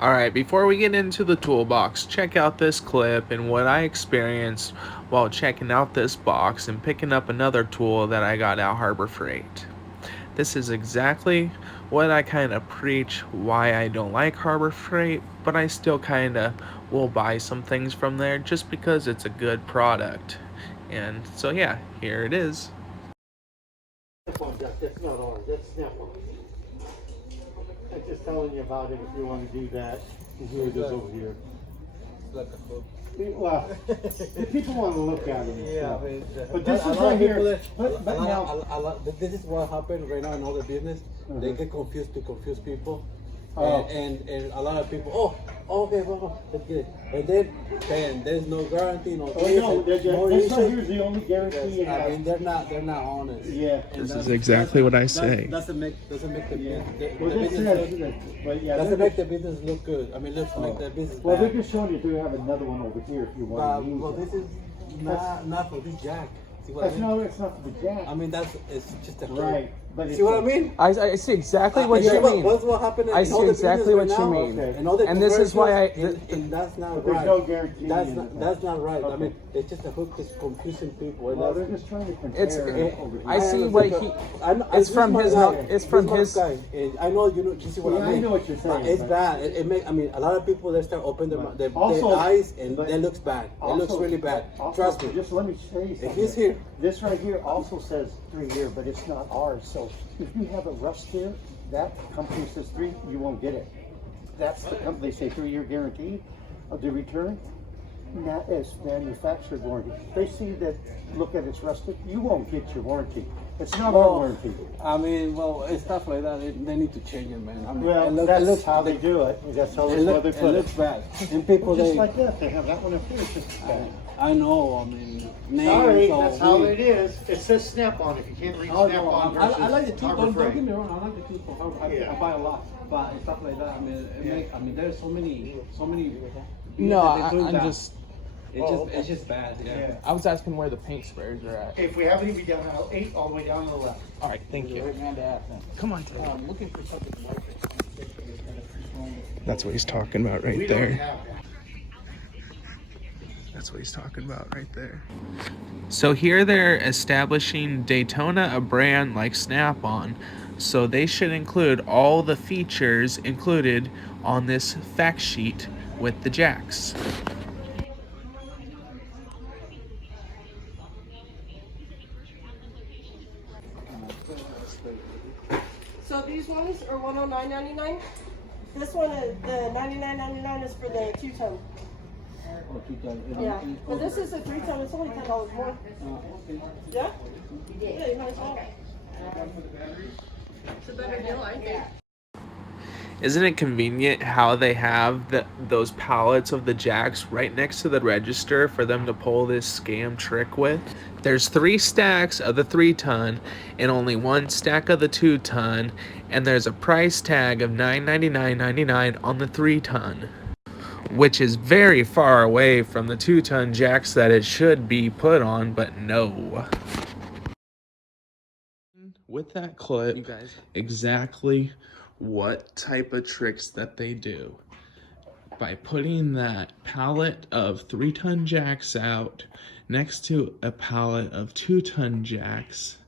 Alright, before we get into the toolbox, check out this clip and what I experienced while checking out this box and picking up another tool that I got at Harbor Freight. This is exactly what I kind of preach why I don't like Harbor Freight, but I still kind of will buy some things from there just because it's a good product. And so yeah, here it is. That's not ours, that's Snap-on. I'm just telling you about it if you want to do that. Here it is over here. It's like a hook. Well, people want to look at it. Yeah, but this is right here. But now, this is what happened right now in all the business. They get confused to confuse people. Oh. And a lot of people, okay, well, let's get it. And then there's no guarantee, no this right here is the only guarantee you have. I mean, they're not honest. Yeah. This is exactly what I say. Doesn't make the business doesn't make the business look good. I mean, let's make the business well, bad. they're just showing you do have another one over here if you want to use well, it. this is not for this jack. See what I mean? No, it's not for the jack. I mean, it's just a right. But see what I mean? I see exactly what you mean. What's what happened? I see exactly what you mean. Okay. And this is why and that's not but right. There's no guarantee. That's not right. Okay. I mean, it's just a hook that's confusing people. Well, they're just trying to compare. I see what he. It's from his. It's from his. Guy. I know you see what I mean. I know what you're saying. It's bad. It make. I mean, a lot of people they start opening their eyes and it looks bad. It looks really bad. Trust me. Just let me say something. If he's here. This right here also says 3 year, but it's not ours. So if you have a rust here, that company says 3, you won't get it. That's the company. They say 3-year guarantee of the return. And that is manufactured warranty. They see that, look at it's rusted, you won't get your warranty. It's not our warranty. I mean, well, it's stuff like that. They need to change it, man. I mean, Well, that's how they do it. That's how they put it. It looks bad. And people, just like that, they have that one up here. It's just bad. I know. I mean, sorry, that's how it is. It says Snap-on. If you can't read Snap-on versus I like the two. Harbor Freight. Don't get me wrong. I like the two. I buy a lot, but stuff like that. I mean, there's so many. No, I'm just. It's just bad. Yeah. I was asking where the paint sprayers are at. If we haven't even down aisle 8, all the way down to the left. All right, thank you. Come on, Ted. I'm looking for something like this. That's what he's talking about right there. That's what he's talking about right there. So here they're establishing Daytona a brand like Snap-on. So they should include all the features included on this fact sheet with the jacks. So these ones are $109.99. This one is the $99.99 is for the 2-ton. Yeah, but this is a 3-ton. It's only $10 more. Yeah. Yeah, you might as well. It's a better deal, I think. Isn't it convenient how they have those pallets of the jacks right next to the register for them to pull this scam trick with? There's 3 stacks of the 3-ton and only 1 stack of the 2-ton, and there's a price tag of $999.99 on the 3-ton, which is very far away from the 2-ton jacks that it should be put on, but no. With that clip, you guys, exactly what type of tricks that they do by putting that pallet of 3-ton jacks out next to a pallet of 2-ton jacks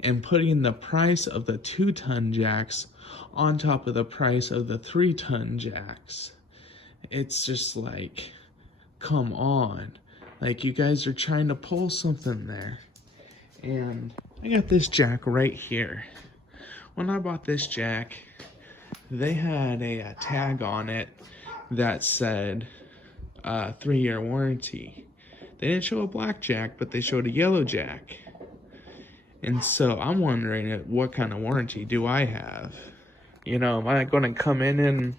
and putting the price of the 2-ton jacks on top of the price of the 3-ton jacks. It's just like, come on, like you guys are trying to pull something there. And I got this jack right here. When I bought this jack, they had a tag on it that said 3-year warranty. They didn't show a black jack, but they showed a yellow jack. And so I'm wondering what kind of warranty do I have? You know, am I going to come in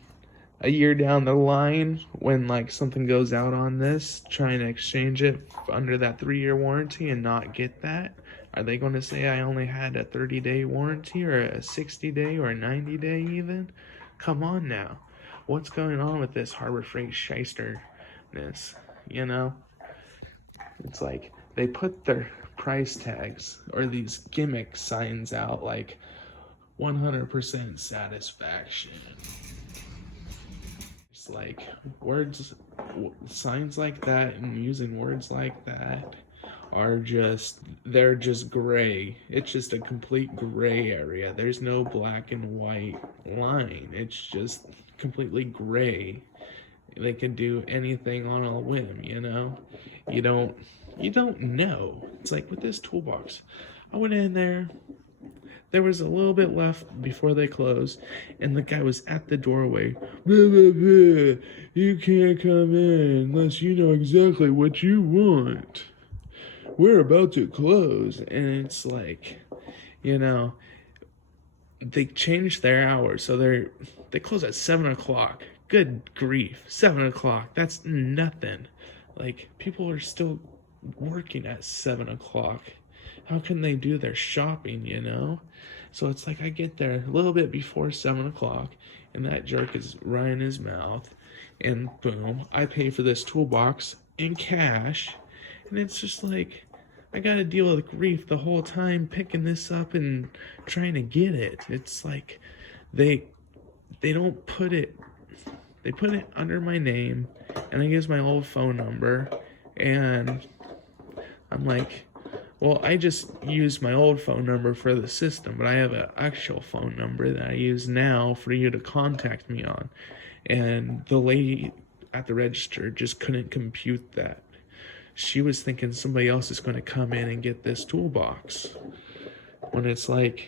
a year down the line when like something goes out on this, trying to exchange it under that 3-year warranty and not get that? Are they going to say I only had a 30-day warranty or a 60-day or a 90-day even? Come on now. What's going on with this Harbor Freight shysterness? You know? It's like they put their price tags or these gimmick signs out like 100% satisfaction. like signs like that and using words like that are they're just gray. It's just a complete gray area. There's no black and white line. It's just completely gray. They can do anything on a whim, you know? You don't know. It's like with this toolbox. I went in there. There was a little bit left before they closed, and the guy was at the doorway. Blah, blah, blah. You can't come in unless you know exactly what you want. We're about to close. And it's like, you know, they changed their hours, so they close at 7 o'clock. Good grief, 7 o'clock. That's nothing. Like, people are still working at 7 o'clock. How can they do their shopping, you know? So it's like I get there a little bit before 7 o'clock, and that jerk is running his mouth, and boom, I pay for this toolbox in cash, and it's just like, I gotta deal with grief the whole time picking this up and trying to get it. It's like, they don't put it, they put it under my name, and I use my old phone number, and I'm like, well, I just used my old phone number for the system, but I have an actual phone number that I use now for you to contact me on. And the lady at the register just couldn't compute that. She was thinking somebody else is going to come in and get this toolbox. When it's like,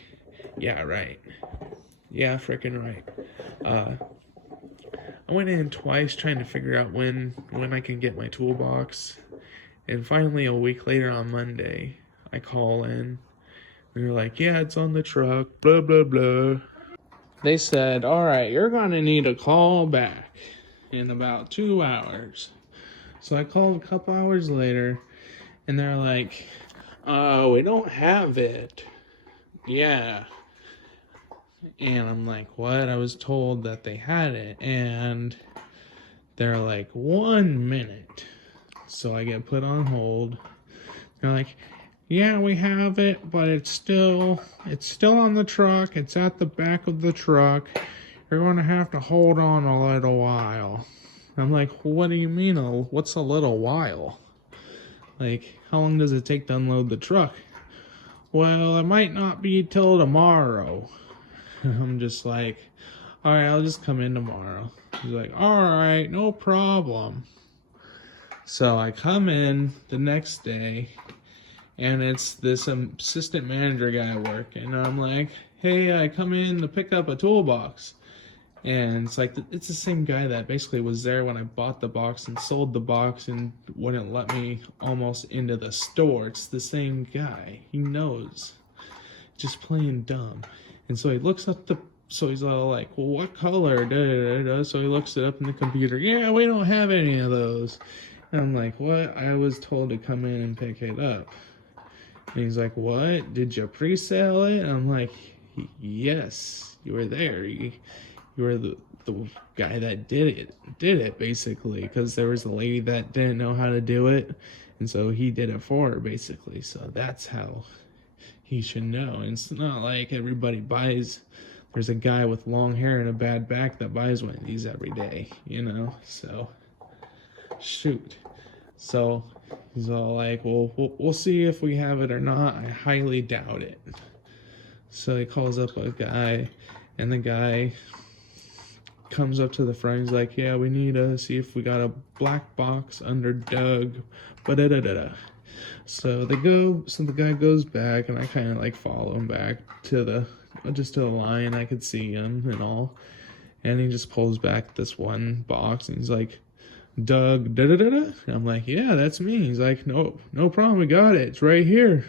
yeah, right. Yeah, freaking right. I went in twice trying to figure out when I can get my toolbox. And finally, a week later on Monday, I call in. And they're like, yeah, it's on the truck, blah, blah, blah. They said, all right, you're going to need a call back in about 2 hours. So I called a couple hours later, and they're like, we don't have it. Yeah. And I'm like, what? I was told that they had it. And they're like, 1 minute. So I get put on hold. They're like, yeah, we have it, but it's still on the truck. It's at the back of the truck. You're going to have to hold on a little while. I'm like, what do you mean? What's a little while? Like, how long does it take to unload the truck? Well, it might not be till tomorrow. I'm just like, all right, I'll just come in tomorrow. He's like, all right, no problem. So I come in the next day, and it's this assistant manager guy at work, and I'm like, hey, I come in to pick up a toolbox. And it's like, it's the same guy that basically was there when I bought the box and sold the box and wouldn't let me almost into the store. It's the same guy. He knows. Just plain dumb. And so he looks up so he's all like, well, what color? Da, da, da, da. So he looks it up in the computer. Yeah, we don't have any of those. And I'm like, what? I was told to come in and pick it up. And he's like, what? Did you pre-sale it? And I'm like, yes, you were there. You were the guy that did it basically, because there was a lady that didn't know how to do it, and so he did it for her basically. So that's how he should know. And it's not like everybody buys. There's a guy with long hair and a bad back that buys one of these every day, you know. So shoot. So he's all like, well, we'll see if we have it or not. I highly doubt it. So he calls up a guy, and the guy comes up to the front. He's like, yeah, we need to see if we got a black box under Doug. Ba-da-da-da-da. So the guy goes back, and I kind of like follow him back to the line. I could see him and all. And he just pulls back this one box, and he's like, Doug, da-da-da-da. And I'm like, yeah, that's me. He's like, no problem, we got it. It's right here.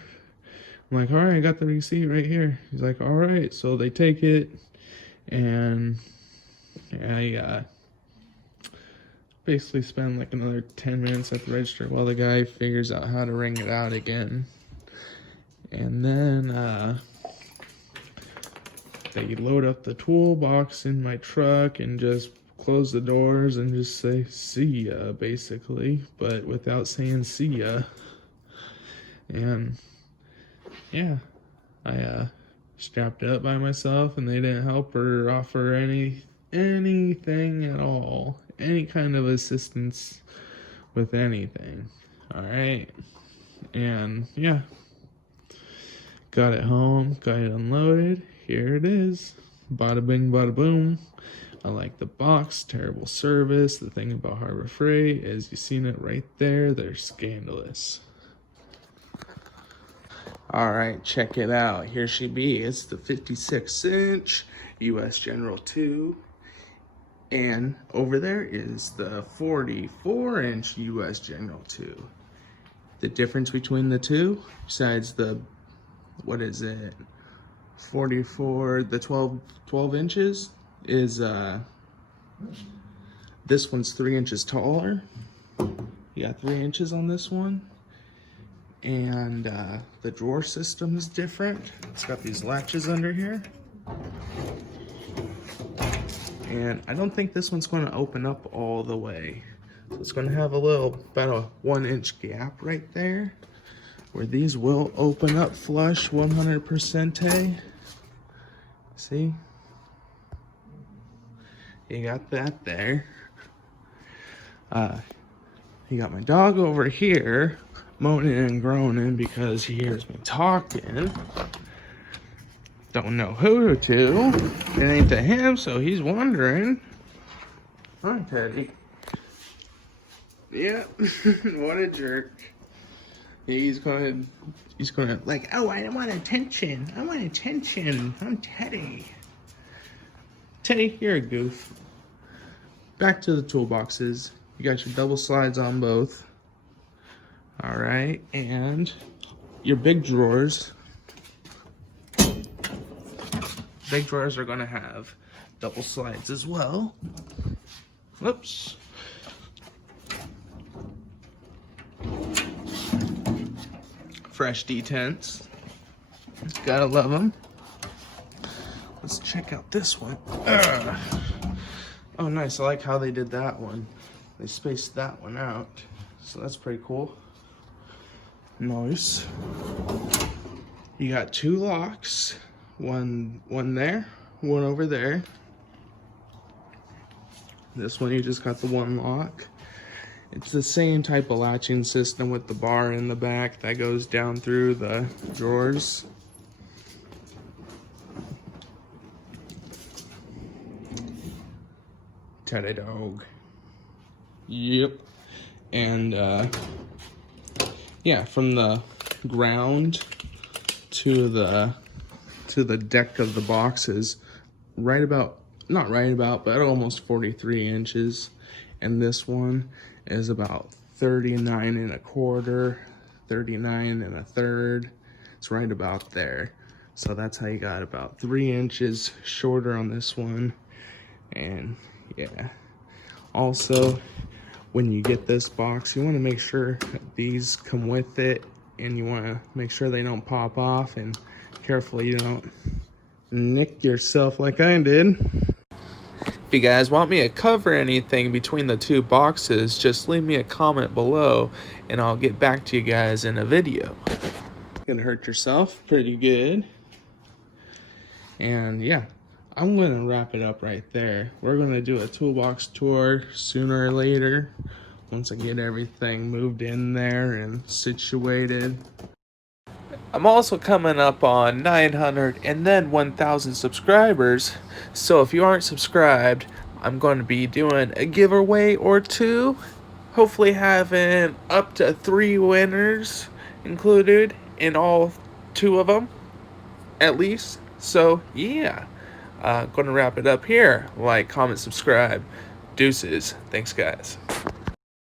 I'm like, all right, I got the receipt right here. He's like, all right. So they take it, and I basically spend like another 10 minutes at the register while the guy figures out how to ring it out again. And then they load up the toolbox in my truck and just close the doors and just say, see ya, basically, but without saying see ya. And I strapped it up by myself, and they didn't help or offer any anything at all, any kind of assistance with anything. All right, and yeah, got it home, got it unloaded. Here it is. Bada bing, bada boom. I like the box, terrible service. The thing about Harbor Freight is, you've seen it right there, they're scandalous. All right, check it out. Here she be. It's the 56-inch US General 2. And over there is the 44-inch US General 2. The difference between the two, besides the, what is it, 44, the 12 inches, is this one's 3 inches taller. You got 3 inches on this one. And the drawer system is different. It's got these latches under here. And I don't think this one's going to open up all the way. So it's going to have a little, about a 1-inch gap right there, where these will open up flush 100%. See? You got that there. You got my dog over here moaning and groaning because he hears me talking. Don't know who to. It ain't to him, so he's wondering. Hi, Teddy. Yeah, what a jerk. He's gonna like, oh, I want attention. I want attention. I'm Teddy. Teddy, you're a goof. Back to the toolboxes. You got your double slides on both. All right, and your big drawers. Big drawers are gonna have double slides as well. Whoops. Fresh detents. Gotta love them. Let's check out this one. Oh, nice. I like how they did that one. They spaced that one out. So that's pretty cool. Nice. You got 2 locks. One there, one over there. This one you just got the 1 lock. It's the same type of latching system with the bar in the back that goes down through the drawers. Teddy dog. Yep. And yeah, from the ground to the deck of the box is right about, not right about, but almost 43 inches. And this one is about 39 1/4, 39 1/3. It's right about there. So that's how you got about 3 inches shorter on this one. And yeah, also when you get this box, you want to make sure these come with it, and you want to make sure they don't pop off, and carefully you don't nick yourself like I did. If you guys want me to cover anything between the 2 boxes, just leave me a comment below and I'll get back to you guys in a video. Gonna hurt yourself pretty good. And yeah, I'm gonna wrap it up right there. We're gonna do a toolbox tour sooner or later once I get everything moved in there and situated. I'm also coming up on 900 and then 1,000 subscribers, so if you aren't subscribed, I'm going to be doing a giveaway or 2, hopefully having up to 3 winners included in all 2 of them, at least. So yeah, going to wrap it up here. Like, comment, subscribe. Deuces. Thanks, guys.